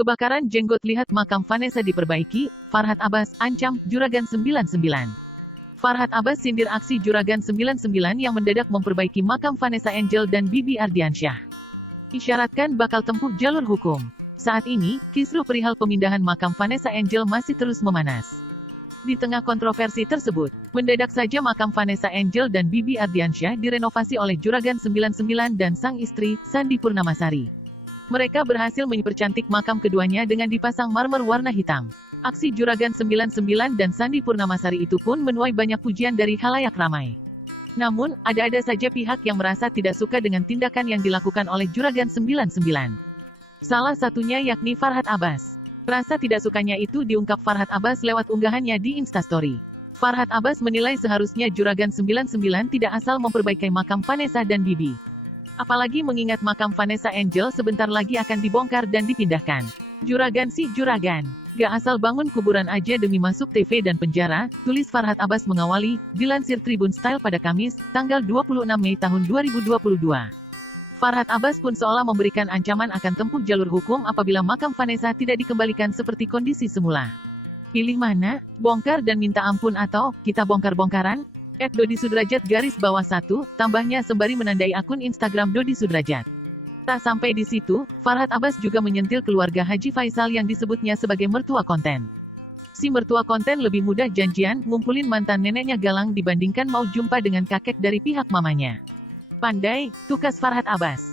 Kebakaran jenggot, lihat makam Vanessa diperbaiki, Farhad Abbas ancam Juragan 99. Farhad Abbas sindir aksi Juragan 99 yang mendadak memperbaiki makam Vanessa Angel dan Bibi Ardiansyah. Isyaratkan bakal tempuh jalur hukum. Saat ini, kisruh perihal pemindahan makam Vanessa Angel masih terus memanas. Di tengah kontroversi tersebut, mendadak saja makam Vanessa Angel dan Bibi Ardiansyah direnovasi oleh Juragan 99 dan sang istri, Sandi Purnamasari. Mereka berhasil mempercantik makam keduanya dengan dipasang marmer warna hitam. Aksi Juragan 99 dan Sandi Purnamasari itu pun menuai banyak pujian dari khalayak ramai. Namun, ada saja pihak yang merasa tidak suka dengan tindakan yang dilakukan oleh Juragan 99. Salah satunya yakni Farhad Abbas. Rasa tidak sukanya itu diungkap Farhad Abbas lewat unggahannya di Instastory. Farhad Abbas menilai seharusnya Juragan 99 tidak asal memperbaiki makam Vanessa dan Bibi. Apalagi mengingat makam Vanessa Angel sebentar lagi akan dibongkar dan dipindahkan. Juragan si Juragan, gak asal bangun kuburan aja demi masuk TV dan penjara, tulis Farhad Abbas mengawali, dilansir Tribun Style pada Kamis, tanggal 26 Mei tahun 2022. Farhad Abbas pun seolah memberikan ancaman akan tempuh jalur hukum apabila makam Vanessa tidak dikembalikan seperti kondisi semula. Pilih mana, bongkar dan minta ampun atau, kita bongkar-bongkaran? @dodisudrajat_1, tambahnya sembari menandai akun Instagram Dodi Sudrajat. Tak sampai di situ, Farhad Abbas juga menyentil keluarga Haji Faisal yang disebutnya sebagai mertua konten. Si mertua konten lebih mudah janjian, ngumpulin mantan neneknya Galang dibandingkan mau jumpa dengan kakek dari pihak mamanya. Pandai, tukas Farhad Abbas.